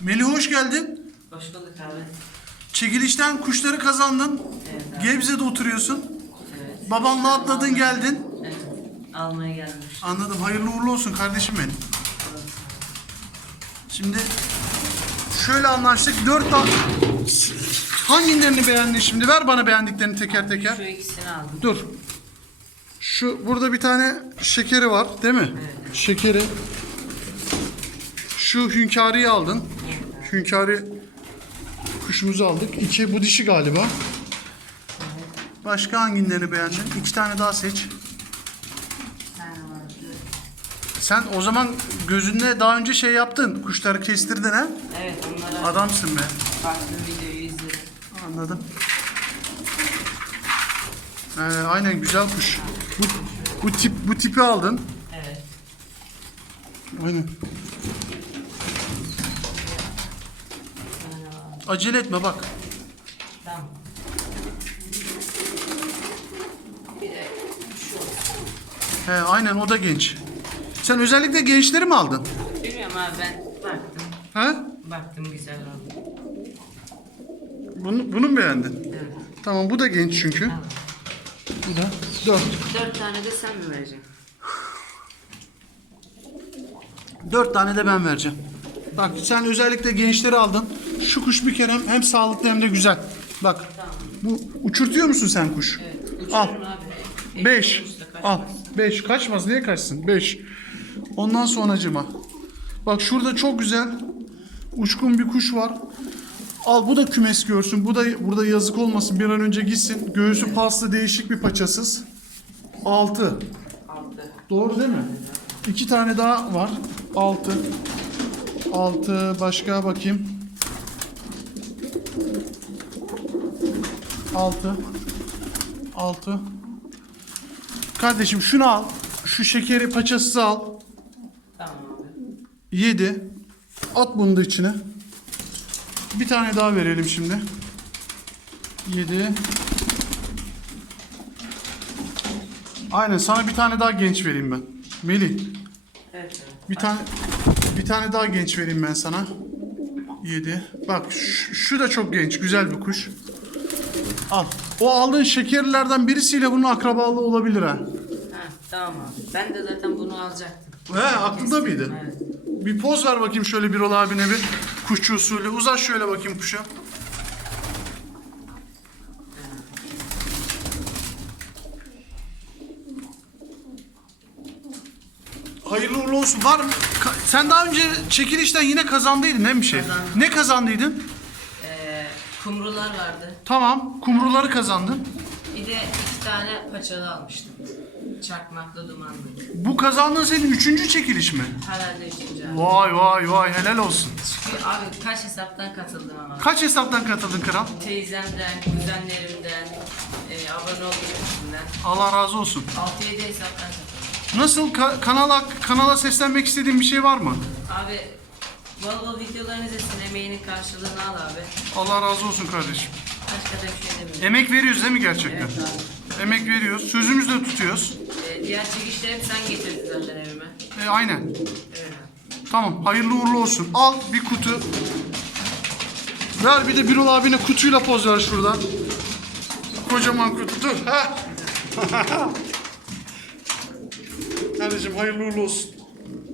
Melih hoş geldin. Hoş bulduk abi. Çekilişten kuşları kazandın. Evet abi. Gebze'de oturuyorsun. Evet. Babanla atladın geldin. Evet. Almaya gelmiş. Anladım. Hayırlı uğurlu olsun kardeşim benim. Şimdi şöyle anlaştık. Dört tane... Hangilerini beğendin şimdi? Ver bana beğendiklerini teker teker. Şu ikisini aldım. Dur. Şu burada bir tane şekeri var, değil mi? Şekeri. Şu hünkâriyi aldın. Hünkâri kuşumuzu aldık. İki bu dişi galiba. Başka hangilerini beğendin? İki tane daha seç. Sen o zaman gözünde daha önce şey yaptın. Kuşları kestirdin ha? Evet onlara Adamsın be. farklı videoyu izledim. Anladım. Ee, aynen güzel kuş. Bu, bu tip bu tipi aldın. Evet. Aynen. Bir tane var. Acele etme bak. Tamam. Bir de şu. He, aynen o da genç. Sen özellikle gençleri mi aldın? Bilmiyorum abi ben baktım. He? Baktım güzel oldu. Bunu, bunu mu beğendin? Evet. Tamam bu da genç çünkü. Tamam. Bu da. Dört. Dört tane de sen mi vereceksin? Dört tane de ben vereceğim. Bak sen özellikle gençleri aldın. Şu kuş bir kere hem, hem sağlıklı hem de güzel. Bak. Bu uçurtuyor musun sen kuş? Evet. Al. abi. Beş. Al. Beş. Kaçmaz. Niye kaçsın? Beş. Ondan sonracıma. Bak şurada çok güzel uçkun bir kuş var. Al bu da kümes görsün. Bu da burada yazık olmasın. Bir an önce gitsin. Göğsü paslı değişik bir paçasız. Altı. Altı. Doğru değil mi? İki tane daha var. Altı. Altı. Başka bakayım. Altı. Altı. Kardeşim şunu al. Şu şekeri paçasız al. Tamam abi. Yedi. At bunu da içine. Bir tane daha verelim şimdi. Yedi. Aynen sana bir tane daha genç vereyim ben. Melih. Evet. evet. Bir tane bir tane daha genç vereyim ben sana. 7. Bak şu, şu da çok genç, güzel bir kuş. Al. O aldığın şekerlerden birisiyle bunun akrabalığı olabilir ha. Ha, tamam abi. Ben de zaten bunu alacaktım. He, aklında mıydı? Evet. Bir poz ver bakayım şöyle bir abine bir. Kuşçu usulü. Uzat şöyle bakayım kuşa. Hayırlı uğurlu olsun. Var mı? Ka- Sen daha önce çekilişten yine kazandıydın değil mi bir şey? Kazandım. Ne kazandıydın? Kumrular vardı. Tamam. Kumruları kazandın. Bir de iki tane paçalı almıştım. Çakmaklı dumanlı. Bu kazandığın senin üçüncü çekiliş mi? Herhalde üçüncü abi. Vay vay vay helal olsun. Çünkü abi kaç hesaptan katıldım ama. Kaç hesaptan katıldın kral? Teyzemden, kuzenlerimden, e, abone kişinden. Allah razı olsun. 6-7 hesaptan katıldım. Nasıl ka- kanala kanala seslenmek istediğin bir şey var mı? Abi bol bol videolarını izlesin, emeğinin karşılığını al abi. Allah razı olsun kardeşim. Başka da bir şey demiyorum. Emek veriyoruz değil mi gerçekten? Evet abi. Emek veriyoruz. Sözümüzü de tutuyoruz. E, diğer çekişleri hep sen getirdin zaten evime. E, aynen. Evet. Tamam. Hayırlı uğurlu olsun. Al bir kutu. Ver bir de Birol abine kutuyla poz ver şurada. Kocaman kutu. Dur. Kardeşim hayırlı uğurlu olsun.